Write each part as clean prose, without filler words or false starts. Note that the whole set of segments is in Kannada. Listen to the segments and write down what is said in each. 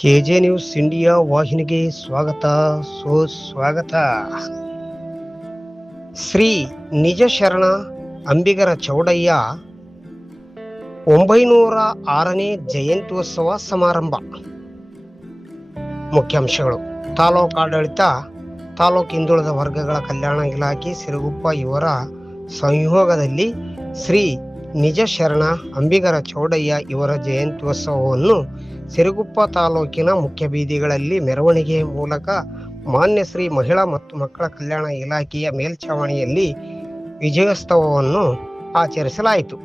ಕೆಜೆ ನ್ಯೂಸ್ ಇಂಡಿಯಾ ವಾಹಿನಿಗೆ ಸ್ವಾಗತ ಸುಸ್ವಾಗತ. ಶ್ರೀ ನಿಜ ಶರಣ ಅಂಬಿಗರ ಚೌಡಯ್ಯ 906ನೇ ಜಯಂತ್ಯೋತ್ಸವ ಸಮಾರಂಭ. ಮುಖ್ಯಾಂಶಗಳು: ತಾಲೂಕಾಡಳಿತ, ತಾಲೂಕು ಹಿಂದುಳಿದ ವರ್ಗಗಳ ಕಲ್ಯಾಣ ಇಲಾಖೆ ಸಿರುಗುಪ್ಪ ಇವರ ಸಂಯೋಗದಲ್ಲಿ ಶ್ರೀ ನಿಜ ಶರಣ ಅಂಬಿಗರ ಚೌಡಯ್ಯ ಇವರ ಜಯಂತ್ಯೋತ್ಸವವನ್ನು ಸಿರುಗುಪ್ಪ ತಾಲೂಕಿನ ಮುಖ್ಯ ಬೀದಿಗಳಲ್ಲಿ ಮೆರವಣಿಗೆ ಮೂಲಕ ಮಾನ್ಯ ಶ್ರೀ ಮಹಿಳಾ ಮತ್ತು ಮಕ್ಕಳ ಕಲ್ಯಾಣ ಇಲಾಖೆಯ ಮೇಲ್ಛಾವಣಿಯಲ್ಲಿ ವಿಜಯೋತ್ಸವವನ್ನು ಆಚರಿಸಲಾಯಿತು.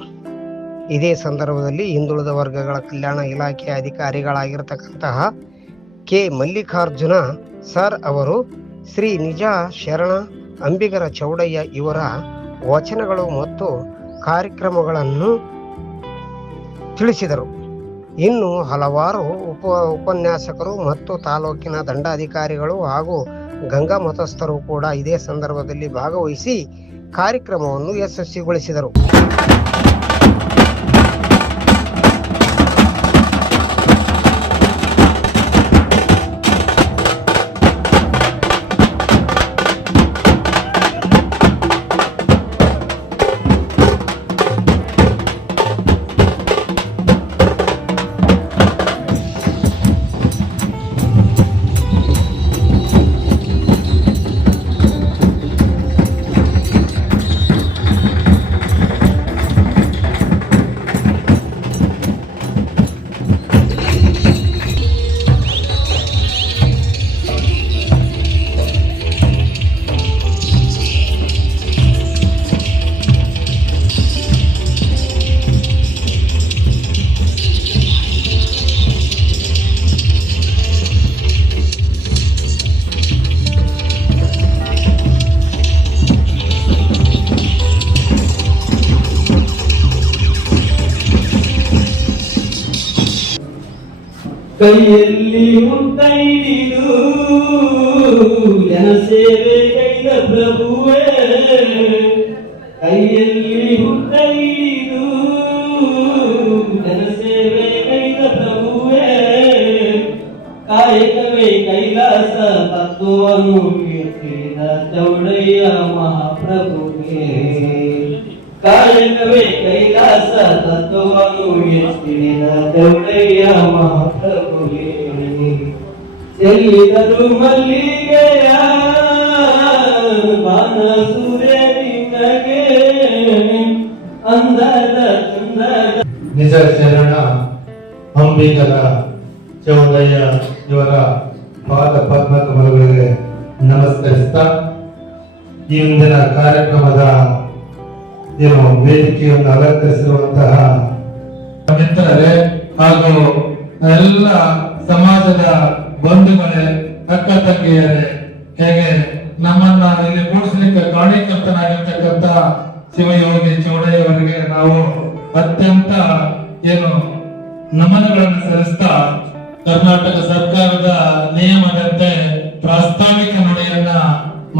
ಇದೇ ಸಂದರ್ಭದಲ್ಲಿ ಹಿಂದುಳಿದ ವರ್ಗಗಳ ಕಲ್ಯಾಣ ಇಲಾಖೆಯ ಅಧಿಕಾರಿಗಳಾಗಿರತಕ್ಕಂತಹ ಕೆ ಮಲ್ಲಿಕಾರ್ಜುನ ಸರ್ ಅವರು ಶ್ರೀ ನಿಜ ಶರಣ ಅಂಬಿಗರ ಚೌಡಯ್ಯ ಇವರ ವಚನಗಳು ಮತ್ತು ಕಾರ್ಯಕ್ರಮಗಳನ್ನು ತಿಳಿಸಿದರು. ಇನ್ನು ಹಲವಾರು ಉಪನ್ಯಾಸಕರು ಮತ್ತು ತಾಲೂಕಿನ ದಂಡಾಧಿಕಾರಿಗಳು ಹಾಗೂ ಗಂಗಾ ಮತಸ್ಥರು ಕೂಡ ಇದೇ ಸಂದರ್ಭದಲ್ಲಿ ಭಾಗವಹಿಸಿ ಕಾರ್ಯಕ್ರಮವನ್ನು ಯಶಸ್ವಿಗೊಳಿಸಿದರು. ಕೈಯಲ್ಲಿ ಮುತ್ತೈದು ಜನಸೇವೆ ಕೈದ ಪ್ರಭುವೇ, ಕೈಯಲ್ಲಿ ಮುತ್ತೈದು ಜನಸೇವೆ ಕೈದ ಪ್ರಭುವೇ, ಕಾಯಕವೇ ಕೈಲಾಸ ತತ್ವವನ್ನು ತಿಳಿದ ಚೌಡಯ್ಯ ಮಹಾಪ್ರಭುಗೆ, ಕಾಯಕವೇ ಕೈಲಾಸ ತತ್ವವನ್ನು ತಿಳಿದ ಚೌಡಯ್ಯ ಮಹಾಪ್ರಭುಗೆ, ಚೆಲ್ಲಿದರು ಮಲ್ಲಿಗೆಯ ಬಾನ ಸೂರ್ಯನಿಗೆ ಅಂದದ ಚಂದದ. ನಿಜ ಶರಣ ಅಂಬಿಗರ ಚೌಡಯ್ಯ ಇವರ ಪಾದ ಪದ್ಮ ಕಮಲಗಳಿಗೆ ನಮಸ್ಕರಿಸ್ತಾ ಈ ಮುಂದಿನ ಕಾರ್ಯಕ್ರಮದ ವೇದಿಕೆಯನ್ನು ಅಲಂಕರಿಸಿರುವಂತಹ ಮಿತ್ರರೇ ಹಾಗೂ ಎಲ್ಲ ಸಮಾಜದ ಬಂಧುಗಳೇ, ಅಕ್ಕ ತಂಗಿಯರೇ, ಹೇಗೆ ನಮ್ಮನ್ನ ಇಲ್ಲಿ ಕೂಡಿಸಲಿಕ್ಕೆ ಕಾರಣೀಕರ್ತನಾಗಿರ್ತಕ್ಕಂಥ ಶಿವಯೋಗಿ ಚೌಡಯ್ಯ ಅವರಿಗೆ ನಾವು ಅತ್ಯಂತ ನಮನಗಳನ್ನು ಸಲ್ಲಿಸ್ತಾ ಕರ್ನಾಟಕ ಸರ್ಕಾರದ ನಿಯಮದಂತೆ ಪ್ರಾಸ್ತಾವಿಕ ನುಡಿಯನ್ನ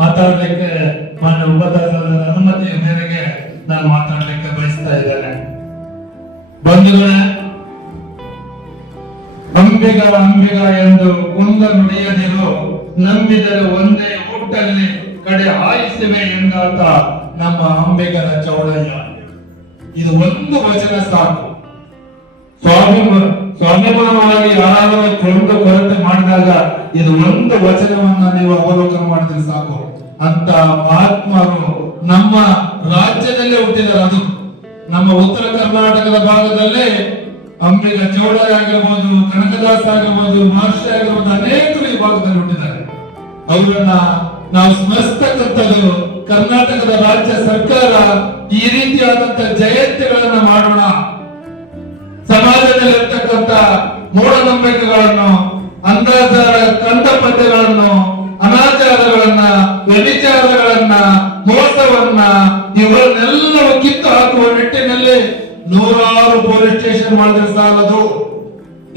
ಮಾತಾಡಲಿಕ್ಕೆ ಮಾನ್ಯ ಉಪನ್ಯಾಸಕರ ಅನುಮತಿಯ ಮೇರೆಗೆ ನಾನು ಮಾತಾಡಲಿಕ್ಕೆ ಬಯಸ್ತಾ ಇದ್ದೇನೆ. ಬಂಧುಗಳೇ, ಅಂಬಿಗ ಅಂಬಿಗ ಎಂದು ಕುಂದ ನುಡಿಯದಿರು, ನಂಬಿದರೆ ಒಂದೇ ಊಟಲ್ಲಿ ಕಡೆ ಆಯಿಸುವೆ ಎಂದಾತ ನಮ್ಮ ಅಂಬಿಗರ ಚೌಡಯ್ಯ. ಇದು ಒಂದು ವಚನ ಸಾಕು. ಸ್ವಾಭಿಮಾನವಾಗಿ ಯಾರಾದರೂ ಕೊಂಡು ಕೊರತೆ ಮಾಡಿದಾಗ ಇದು ಒಂದು ವಚನವನ್ನ ನೀವು ಅವಲೋಕನ ಮಾಡಿದ್ರೆ ಸಾಕು. ಅಂತ ಮಹಾತ್ಮರು ನಮ್ಮ ರಾಜ್ಯದಲ್ಲೇ ಹುಟ್ಟಿದ್ದಾರೆ. ಅದು ನಮ್ಮ ಉತ್ತರ ಕರ್ನಾಟಕದ ಭಾಗದಲ್ಲೇ ಅಂಬಿಗ ಚೌಡಯ್ಯ ಆಗಿರ್ಬೋದು, ಕನಕದಾಸ ಆಗಿರ್ಬೋದು, ಮಹರ್ಷಿ ಆಗಿರ್ಬೋದು, ಅನೇಕರು ಈ ಭಾಗದಲ್ಲಿ ಹುಟ್ಟಿದ್ದಾರೆ. ಅವರನ್ನ ನಾವು ಸ್ಮರಿಸ್ತಕ್ಕಂಥದ್ದು ಕರ್ನಾಟಕದ ರಾಜ್ಯ ಸರ್ಕಾರ ಈ ರೀತಿಯಾದಂತ ಜಯಂತಿಗಳನ್ನ ಮಾಡೋಣ. ಸಮಾಜದಲ್ಲಿರ್ತಕ್ಕಂಥ ಮೂಢನಂಬಿಕೆಗಳನ್ನು, ಅಂಧಾಚಾರ, ಕಂಡ ಪದ್ಯಗಳನ್ನು, ಅನಾಚಾರಗಳನ್ನ, ವ್ಯಭಿಚಾರಗಳನ್ನ, ಮೋಸವನ್ನ ಇವರನ್ನೆಲ್ಲವೂ ಕಿತ್ತು ಹಾಕುವ ನಿಟ್ಟಿನಲ್ಲಿ 100 ಪೊಲೀಸ್ ಸ್ಟೇಷನ್ ಮಾಡಿದ್ರೆ ಸಾಲದು.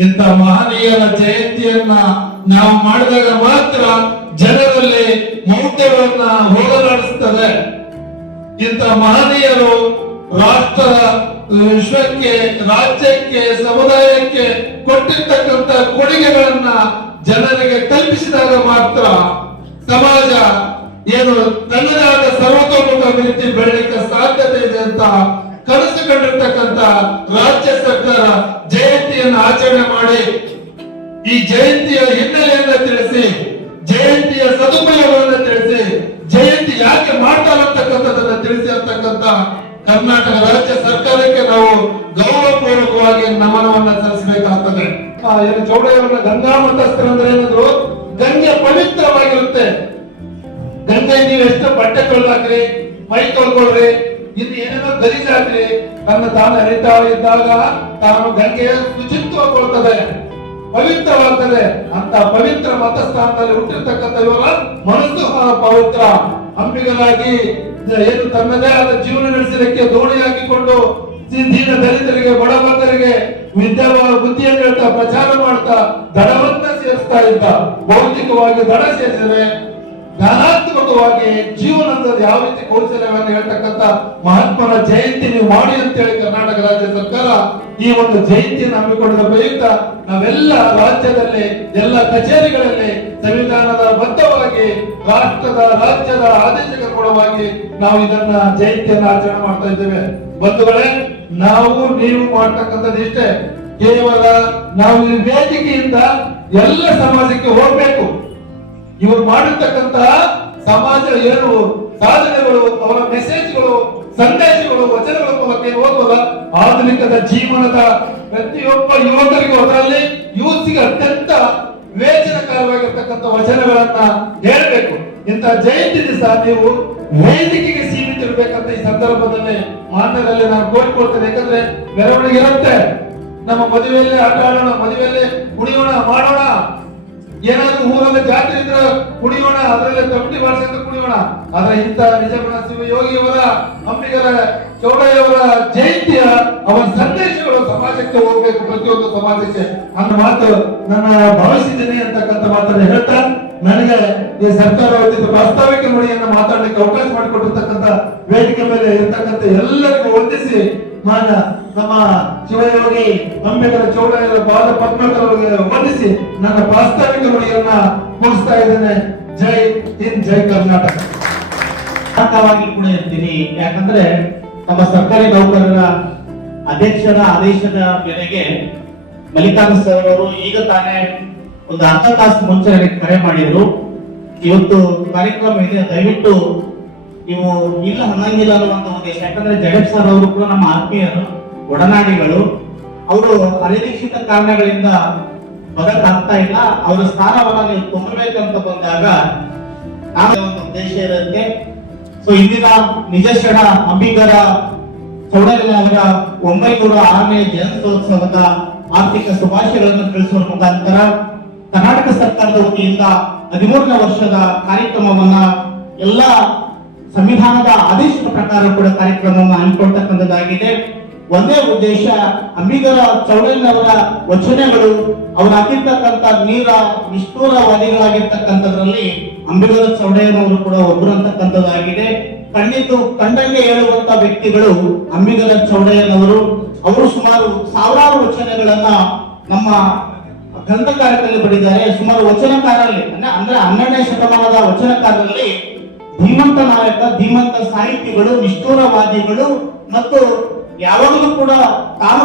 ಇಂಥ ಮಹನೀಯರ ಜಯಂತಿಯನ್ನ ನಾವು ಮಾಡಿದಾಗ ಮಾತ್ರ ಜನರಲ್ಲಿ ಮೌಢ್ಯವನ್ನ ಹೋಗಲಾಡಿಸ್ತದೆ. ಇಂಥ ಮಹನೀಯರು ರಾಷ್ಟ್ರದ ವಿಶ್ವಕ್ಕೆ, ರಾಜ್ಯಕ್ಕೆ, ಸಮುದಾಯಕ್ಕೆ ಕೊಟ್ಟಿರ್ತಕ್ಕಂಥ ಕೊಡುಗೆಗಳನ್ನ ಜನರಿಗೆ ತಲುಪಿಸಿದಾಗ ಮಾತ್ರ ಸಮಾಜ ಏನು ತನ್ನದೇ ಆದ ಸರ್ವತೋಮುಖ ಅಭಿವೃದ್ಧಿ ಬೆಳಲಿಕ್ಕೆ ಸಾಧ್ಯತೆ ಇದೆ ಅಂತ ಕನಸು ಕಂಡಿರ್ತಕ್ಕಂಥ ರಾಜ್ಯ ಸರ್ಕಾರ ಜಯಂತಿಯನ್ನು ಆಚರಣೆ ಮಾಡಿ ಈ ಜಯಂತಿಯ ಹಿನ್ನೆಲೆಯನ್ನ ತಿಳಿಸಿ, ಜಯಂತಿಯ ಸದುಪಯೋಗವನ್ನು ತಿಳಿಸಿ, ಜಯಂತಿ ಯಾಕೆ ಮಾಡ್ತಾರಂತಕ್ಕಂಥದ್ದನ್ನ ತಿಳಿಸಿ ಅಂತಕ್ಕಂಥ ಕರ್ನಾಟಕ ರಾಜ್ಯ ಸರ್ಕಾರಕ್ಕೆ ನಾವು ಗೌರವಪೂರ್ವಕವಾಗಿ ನಮನವನ್ನ ಸಲ್ಲಿಸಬೇಕಾಗ್ತದೆ. ಏನು ಚೌಡಯ್ಯವರನ್ನ ಗಂಗಾ ಮತಸ್ಥರು ಅಂದ್ರೆ ಏನಂದ್ರು, ಗಂಗೆ ಪವಿತ್ರವಾಗಿರುತ್ತೆ. ಗಂಗೆ ನೀವು ಎಷ್ಟು ಬಟ್ಟೆ ತೊಳ್ದಾಕ್ರಿ, ಮೈ ತೊಳ್ಕೊಳ್ರಿ, ಇನ್ನು ಏನೇನೋ ಗಲೀಜಾಗ್ರಿ, ತಾನು ಹರಿತಾ ಇದ್ದಾಗ ತಾನು ಗಂಗೆಯ ಶುಚಿತ್ವಗೊಳ್ತದೆ, ಪವಿತ್ರವಾಗ್ತದೆ. ಅಂತ ಪವಿತ್ರ ಮತಸ್ಥಾನದಲ್ಲಿ ಹುಟ್ಟಿರ್ತಕ್ಕಂಥ ಇವರ ಮನಸ್ಸು ಪವಿತ್ರ. ಅಂಬಿಗರಾಗಿ ಏನು ತನ್ನದೇ ಆದ ಜೀವನ ನಡೆಸಲಿಕ್ಕೆ ದೋಣಿ ಹಾಕಿಕೊಂಡು ದೀನ ದಲಿತರಿಗೆ, ಬಡಬಗ್ಗರಿಗೆ ಬುದ್ಧಿಯನ್ನು ಹೇಳ್ತಾ ಪ್ರಚಾರ ಮಾಡ್ತಾ ದಡವನ್ನ ಸೇರಿಸ್ತಾ ಇದ್ದ. ಭೌತಿಕವಾಗಿ ದಡ ಸೇರಿಸಿದರೆ ಜ್ಞಾನಾತ್ಮಕವಾಗಿ ಜೀವನದ ಯಾವ ರೀತಿ ಕೌಶಲ್ಯವನ್ನು ಹೇಳ್ತಕ್ಕಂಥ ಮಹಾತ್ಮನ ಜಯಂತಿ ನೀವು ಮಾಡಿ ಅಂತೇಳಿ ಕರ್ನಾಟಕ ರಾಜ್ಯ ಸರ್ಕಾರ ಈ ಒಂದು ಜಯಂತಿಯನ್ನು ಹಮ್ಮಿಕೊಂಡಿದ್ದ ಪ್ರಯುಕ್ತ ನಾವೆಲ್ಲ ರಾಜ್ಯದಲ್ಲಿ ಎಲ್ಲ ಕಚೇರಿಗಳಲ್ಲಿ ಸಂವಿಧಾನದ ಬದ್ಧವಾಗಿ ರಾಜ್ಯದ ಆದೇಶಗನುಗುಣವಾಗಿ ನಾವು ಇದನ್ನ ಜಯಂತಿಯನ್ನು ಆಚರಣೆ ಮಾಡ್ತಾ ಇದ್ದೇವೆ. ಬಂಧುಗಳೇ, ನಾವು ನೀವು ಮಾಡ್ತಕ್ಕಂಥದ್ದು ಇಷ್ಟೇ, ಕೇವಲ ನಾವು ಈ ವೇದಿಕೆಯಿಂದ ಎಲ್ಲ ಸಮಾಜಕ್ಕೆ ಹೋಗ್ಬೇಕು. ಇವರು ಮಾಡಿರ್ತಕ್ಕಂತಹ ಸಮಾಜ ಏನು ಸಾಧನೆಗಳು, ಅವರ ಮೆಸೇಜ್ಗಳು, ಸಂದೇಶಗಳು, ವಚನಗಳ ಮೂಲಕ ಓದುವ ಆಧುನಿಕದ ಜೀವನದ ಪ್ರತಿಯೊಬ್ಬ ಯುವಕರಿಗೂ, ಅದರಲ್ಲಿ ಯೂತ್ಗೆ ಅತ್ಯಂತ ವಿವೇಚನಕಾರವಾಗಿರ್ತಕ್ಕಂಥ ವಚನಗಳನ್ನ ಹೇಳಬೇಕು. ಇಂಥ ಜಯಂತಿ ದಿವಸ ನೀವು ವೇದಿಕೆಗೆ ಸೀಮಿತ ಇರಬೇಕಂತ ಈ ಸಂದರ್ಭದಲ್ಲಿ ಮಾನ್ಯರಲ್ಲಿ ನಾನು ಕೋರಿಕೊಳ್ತೇನೆ. ಯಾಕಂದ್ರೆ ಮೆರವಣಿಗೆ ಇರುತ್ತೆ, ನಮ್ಮ ಮದುವೆಯಲ್ಲಿ ಆಟ ಆಡೋಣ, ಮದುವೆಯಲ್ಲಿ ಕುಣಿಯೋಣ, ಮಾಡೋಣ, ಏನಾದ್ರೂ ಊರಲ್ಲಿ ಜಾತ್ರೆ ಇದ್ರೆ ಕುಣಿಯೋಣ, ಅದರಲ್ಲೇ ಕಮಿಟಿ ಮಾಡಿಸಿದ್ರೆ ಕುಣಿಯೋಣ. ಆದ್ರೆ ಇಂಥ ನಿಜಗುಣ ಶಿವಯೋಗಿಯವರ, ಅಂಬಿಗರ ಚೌಡಯ್ಯವರ ಜಯಂತಿಯ ಅವರ ಸಂದೇಶಗಳು ಸಮಾಜಕ್ಕೆ ಹೋಗ್ಬೇಕು, ಪ್ರತಿಯೊಂದು ಸಮಾಜಕ್ಕೆ ಅನ್ನೋ ಮಾತು ನನ್ನ ಭಾವಿಸಿದ್ದೀನಿ ಅಂತಕ್ಕಂಥ ಮಾತನ್ನು ಹೇಳ್ತಾ, ನನಗೆ ಈ ಸರ್ಕಾರ ವತಿಯಿಂದ ಪ್ರಾಸ್ತಾವಿಕ ನುಡಿಯನ್ನು ಮಾತಾಡಲಿಕ್ಕೆ ಅವಕಾಶ ಮಾಡಿಕೊಟ್ಟಿರ್ತಕ್ಕಂಥ ವೇದಿಕೆ ಮೇಲೆ ಇರ್ತಕ್ಕಂಥ ಎಲ್ಲರಿಗೂ ವಂದಿಸಿ ನಮ್ಮ ಶಿವಯೋಗಿ ಅಂಬೇಡ್ಕರ್ ಚೌಡಯ್ಯರ ಪಾದ ಪದ್ಮಗಳಿಗೆ ವಂದಿಸಿ ನನ್ನ ಪ್ರಾಸ್ತಾವಿಕ ನುಡಿಯನ್ನ ಮುಗಿಸ್ತಾ ಇದ್ದೇನೆ. ಜೈ ಹಿಂದ್, ಜೈ ಕರ್ನಾಟಕ. ಕೂಡ ಇರ್ತೀನಿ. ಯಾಕಂದ್ರೆ ನಮ್ಮ ಸರ್ಕಾರಿ ನೌಕರರ ಅಧ್ಯಕ್ಷರ ಆದೇಶದ ಮೇರೆಗೆ ಮಲ್ಲಿಕಾರ್ಜುನ ಸರ್ ಅವರು ಈಗ ತಾನೇ ಒಂದು ಅರ್ಧ ತಾಸು ಮುಂಚೆ ಕರೆ ಮಾಡಿದ್ರು. ಇವತ್ತು ಕಾರ್ಯಕ್ರಮ ಇದೆ, ದಯವಿಟ್ಟು ನೀವು ಇಲ್ಲ ಅನ್ನಂಗಿಲ್ಲ ಅನ್ನುವಂತ ಉದ್ದೇಶ. ಯಾಕಂದ್ರೆ ಜಗತ್ ಸರ್ ಅವರು ಕೂಡ ನಮ್ಮ ಆತ್ಮೀಯರು, ಒಡನಾಡಿಗಳು. ಅವರು ಅನಿರೀಕ್ಷಿತ ಕಾರಣಗಳಿಂದ ಬದಲಾಗ್ತಾ ಇಲ್ಲ. ಅವರ ಸ್ಥಾನವನ್ನ ನೀವು ತುಂಬಬೇಕಂತ ಬಂದಾಗ ಒಂದು ಉದ್ದೇಶ ಇರುತ್ತೆ. ಸೊ ಇಂದಿನ ನಿಜಶಣ ಅಂಬಿಗರ ಚೌಡಯ್ಯನವರ 906ನೇ ಜಯಂತ್ಯೋತ್ಸವದ ಆರ್ಥಿಕ ಶುಭಾಶಯಗಳನ್ನು ತಿಳಿಸುವ ಮುಖಾಂತರ ಕರ್ನಾಟಕ ಸರ್ಕಾರದ ವತಿಯಿಂದ 13ನೇ ವರ್ಷದ ಕಾರ್ಯಕ್ರಮವನ್ನ ಎಲ್ಲ ಸಂವಿಧಾನದ ಆದೇಶದ ಪ್ರಕಾರ ಕೂಡ ಕಾರ್ಯಕ್ರಮವನ್ನು ಹಮ್ಮಿಕೊಳ್ತಕ್ಕಂಥದ್ದಾಗಿದೆ. ಒಂದೇ ಉದ್ದೇಶ, ಅಂಬಿಗರ ಚೌಡಯ್ಯನವರ ವಚನಗಳು, ಅವರು ಹಾಕಿರ್ತಕ್ಕಂಥ ನಿಷ್ಠೂರವಾದಿಗಳಾಗಿರ್ತಕ್ಕಂಥದ್ರಲ್ಲಿ ಅಂಬಿಗರ ಚೌಡಯ್ಯನವರು ಕೂಡ ಒಬ್ಬರು ಅಂತಕ್ಕಂಥದ್ದಾಗಿದೆ. ಕಂಡಂಗೆ ಹೇಳುವಂತ ವ್ಯಕ್ತಿಗಳು ಅಂಬಿಗರ ಚೌಡಯ್ಯನವರು. ಅವರು ಸುಮಾರು ಸಾವಿರಾರು ವಚನಗಳನ್ನ ನಮ್ಮ ಗ್ರಂಥಕಾರರಲ್ಲಿ ಬರೆದಿದ್ದಾರೆ. ಸುಮಾರು ವಚನಕಾರರಲ್ಲಿ ಅಂದ್ರೆ 12ನೇ ಶತಮಾನದ ವಚನಕಾರರಲ್ಲಿ ಧೀಮಂತ ನಾಯಕ, ಧೀಮಂತ ಸಾಹಿತಿಗಳು, ನಿಷ್ಠೂರವಾದಿಗಳು ಮತ್ತು ಯಾವಾಗಲೂ ಕೂಡ ತಾನು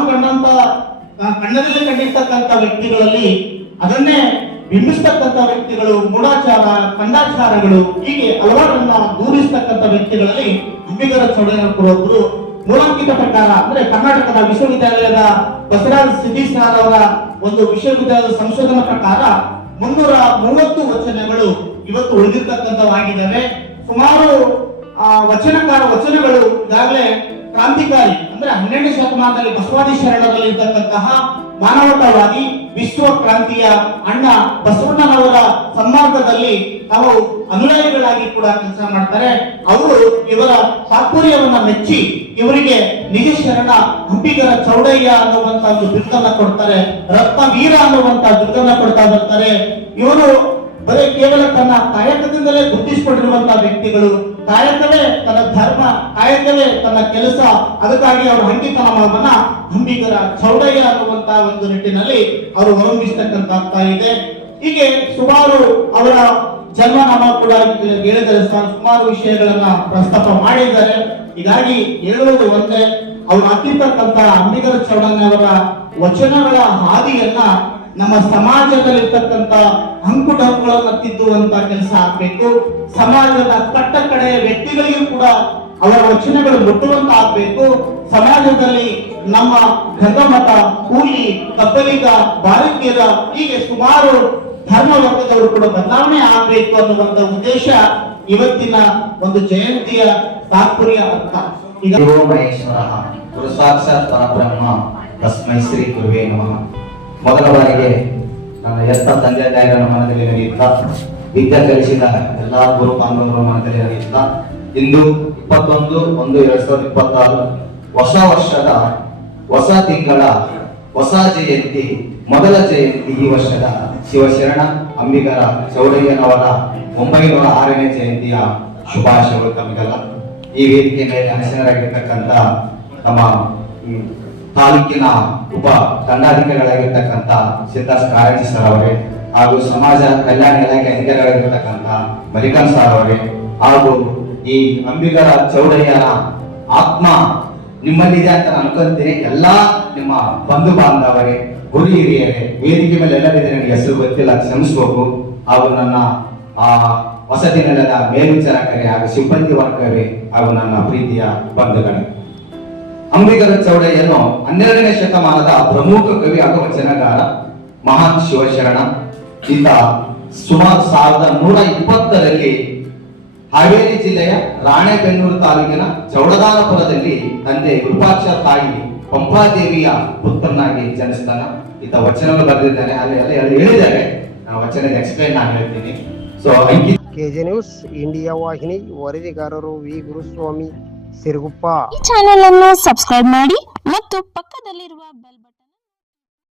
ಕಣ್ಣದಲ್ಲಿ ಕಂಡಿರ್ತಕ್ಕಂಥ ವ್ಯಕ್ತಿಗಳಲ್ಲಿ ಅದನ್ನೇ ಬಿಂಬಿಸ್ತಕ್ಕಂಥ ವ್ಯಕ್ತಿಗಳು, ಮೂಢಾಚಾರ, ಕಂಡಾಚಾರಗಳು, ಹೀಗೆ ಹಲವಾರನ್ನ ದೂರಿಸ್ತಕ್ಕಂಥ ವ್ಯಕ್ತಿಗಳಲ್ಲಿ ಅಂಬಿಗರ ಚೌಡಯ್ಯನವರು ಮೂಲಾಂಕಿತ ಪ್ರಕಾರ ಅಂದ್ರೆ ಕರ್ನಾಟಕದ ವಿಶ್ವವಿದ್ಯಾಲಯದ ಬಸವರಾಜ ಸಿದ್ದೀಸ್ ಅವರ ಒಂದು ವಿಶ್ವವಿದ್ಯಾಲಯದ ಸಂಶೋಧನಾ ಪ್ರಕಾರ 330 ವಚನಗಳು ಇವತ್ತು ಉಳಿದಿರ್ತಕ್ಕಂಥವಾಗಿದ್ದಾವೆ. ಸುಮಾರು ವಚನಗಳು ಈಗಾಗಲೇ ಕ್ರಾಂತಿಕಾರಿ ಅಂದ್ರೆ 12ನೇ ಶತಮಾನದಲ್ಲಿ ಬಸವಾದಿ ಶರಣರಲ್ಲಿ ಇರ್ತಕ್ಕಂತಹ ಮಾನವತಾವಾದಿ, ವಿಶ್ವ ಕ್ರಾಂತಿಯ ಅಣ್ಣ ಬಸವಣ್ಣನವರ ಸನ್ಮಾರ್ಗದಲ್ಲಿ ತಾವು ಅನುಯಾಯಿಗಳಾಗಿ ಕೂಡ ಕೆಲಸ ಮಾಡ್ತಾರೆ. ಅವರು ಇವರ ತಾತ್ಪರ್ಯವನ್ನ ಮೆಚ್ಚಿ ಇವರಿಗೆ ನಿಜ ಶರಣ ಅಂಬಿಗರ ಚೌಡಯ್ಯ ಅನ್ನುವಂತ ಒಂದು ಬಿರುದನ್ನ ಕೊಡ್ತಾರೆ, ರತ್ನವೀರ ಅನ್ನುವಂತ ಬಿರುದನ್ನ ಕೊಡ್ತಾ ಬರ್ತಾರೆ. ಇವರು ಬರೀ ಕೇವಲ ತನ್ನ ಕಾಯಕದಿಂದಲೇ ಗುರುತಿಸಿಕೊಂಡಿರುವಂತಹ ವ್ಯಕ್ತಿಗಳು. ಕಾಯಕವೇ ತನ್ನ ಧರ್ಮ, ಕಾಯಕವೇ ತನ್ನ ಕೆಲಸ. ಅದಕ್ಕಾಗಿ ಅವರು ಅಂಕಿತನವನ್ನ ಅಂಬಿಗರ ಚೌಡಯ್ಯ ಅನ್ನುವಂತಹ ಒಂದು ನಿಟ್ಟಿನಲ್ಲಿ ಅವರು ಅವಲಂಬಿಸತಕ್ಕಂತ ಇದೆ. ಹೀಗೆ ಸುಮಾರು ಅವರ ಜನ್ಮ ನಾಮ ಕೂಡ ಹೇಳಿದರೆ ಸುಮಾರು ವಿಷಯಗಳನ್ನ ಪ್ರಸ್ತಾಪ ಮಾಡಿದ್ದಾರೆ. ಹೀಗಾಗಿ ಹೇಳುವುದು ಒಂದೇ, ಅವರು ಹಾಕಿರ್ತಕ್ಕಂತ ಅಂಬಿಗರ ಚೌಡಯ್ಯನವರ ವಚನಗಳ ಹಾದಿಯನ್ನ ನಮ್ಮ ಸಮಾಜದಲ್ಲಿರ್ತಕ್ಕಂಥ ಅಂಕುಡೊಂಕುಗಳನ್ನ ತಿದ್ದುವಂತ ಕೆಲಸ ಆಗ್ಬೇಕು. ಸಮಾಜದ ಕಟ್ಟ ಕಡೆಯ ವ್ಯಕ್ತಿಗಳಿಗೂ ಕೂಡ ಅವರ ವಚನಗಳು ಮುಟ್ಟುವಂತ ಆಗ್ಬೇಕು. ಸಮಾಜದಲ್ಲಿ ನಮ್ಮ ಗಂಗಮತ, ಕೂಲಿ, ಕಬ್ಬಲಿಗ, ಬಾಲಕಿಯರ ಹೀಗೆ ಸುಮಾರು ಧರ್ಮ ವರ್ಗದವರು ಕೂಡ ಬದಲಾವಣೆ ಆಗ್ಬೇಕು ಅನ್ನುವಂತ ಉದ್ದೇಶ ಇವತ್ತಿನ ಒಂದು ಜಯಂತಿಯ ತಾತ್ಪರ್ಯ ಅರ್ಥ. ಈಗ ಮಹೇಶ್ವರ ಗುರು ಸಾಕ್ಷಾತ್ ಪರಬ್ರಹ್ಮ ತಸ್ಮೈ ಶ್ರೀ ಗುರುವೇ ನಮಃ. ಮೊದಲ ಬಾರಿಗೆ ನನ್ನ ಎತ್ತ ತಂದೆ ತಾಯಿಗಳ ಮನದಲ್ಲಿ ನಡೆಯುತ್ತಾ, ವಿದ್ಯೆ ಕಲಿಸಿದ ಎಲ್ಲಾ ಗುರು ಬಾಂಧವರ ಮನದಲ್ಲಿ ನಡೆಯುತ್ತಾ, ಇಂದು 21/1/2026 ಹೊಸ ವರ್ಷದ ಹೊಸ ತಿಂಗಳ ಹೊಸ ಜಯಂತಿ, ಮೊದಲ ಜಯಂತಿ ಈ ವರ್ಷದ ಶಿವಶರಣ ಅಂಬಿಗರ ಚೌಡಯ್ಯನವರ 906ನೇ ಜಯಂತಿಯ ಶುಭಾಶಯಗಳು ತಮಗೆಲ್ಲ. ಈ ವೇದಿಕೆ ಮೇಲೆ ಅನಶನರಾಗಿರ್ತಕ್ಕಂಥ ನಮ್ಮ ತಾಲೂಕಿನ ಉಪ ದಂಡಾಧಿಕಾರಿಗಳಾಗಿರ್ತಕ್ಕಂಥ ಸಿದ್ದಾಸ್ ಕಾರಂಜಿ ಸರ್ ಅವರೇ, ಹಾಗೂ ಸಮಾಜ ಕಲ್ಯಾಣ ಇಲಾಖೆ ಅಧಿಕಾರಿಗಳಾಗಿರ್ತಕ್ಕಂಥ ಮರಿಕನ್ ಸರ್ ಅವರೇ, ಹಾಗೂ ಈ ಅಂಬಿಗರ ಚೌಡಯ್ಯನ ಆತ್ಮ ನಿಮ್ಮಲ್ಲಿದೆ ಅಂತ ನಾನು ಅನ್ಕೊಂತೀನಿ. ಎಲ್ಲಾ ನಿಮ್ಮ ಬಂಧು ಬಾಂಧವರೇ, ಗುರು ಹಿರಿಯರೇ, ವೇದಿಕೆ ಮೇಲೆ ಎಲ್ಲರಿದೆ, ನನಗೆ ಹೆಸರು ಗೊತ್ತಿಲ್ಲ, ಕ್ಷಮಿಸಬೇಕು. ಹಾಗೂ ನನ್ನ ವಸತಿ ನೆಲದ ಮೇಲ್ವಿಚಾರಕರೇ ಹಾಗೂ ಸಿಬ್ಬಂದಿ ವರ್ಗರೇ ಹಾಗೂ ನನ್ನ ಪ್ರೀತಿಯ ಬಂಧುಗಳೇ, ಅಂಬಿಗರ ಚೌಡಯ್ಯನು 12ನೇ ಶತಮಾನದ ಪ್ರಮುಖ ಕವಿ ಹಾಗೂ ವಚನಗಾರ, ಮಹಾನ್ ಶಿವಶರಣ. ಈತ ಸುಮಾರು 1120ರಲ್ಲಿ ಹಾವೇರಿ ಜಿಲ್ಲೆಯ ರಾಣೆಬೆನ್ನೂರು ತಾಲೂಕಿನ ಚೌಡದಾನಪುರದಲ್ಲಿ ತಂದೆ ವಿರೂಪಾಕ್ಷ ತಾಯಿ ಪಂಪಾದೇವಿಯ ಪುತ್ರನಾಗಿ ಜನಿಸ್ತಾನ. ಈತ ವಚನಗಳು ಬರೆದಿದ್ದಾನೆ, ಅಲ್ಲಿ ಹೇಳಿದ್ದಾರೆ. ನಾನು ವಚನದ ಎಕ್ಸ್ಪ್ಲೈನ್ ನಾನು ಹೇಳ್ತೀನಿ. ಸೊ ಕೆಜೆ ನ್ಯೂಸ್ ಇಂಡಿಯಾ ವಾಹಿನಿ, ವರದಿಗಾರರು ವಿ ಗುರುಸ್ವಾಮಿ ಸಿರುಗುಪ್ಪ. ಈ ಚಾನೆಲ್ ಅನ್ನು ಸಬ್ಸ್ಕ್ರೈಬ್ ಮಾಡಿ ಮತ್ತು ಪಕ್ಕದಲ್ಲಿರುವ ಬೆಲ್ ಬಟನ್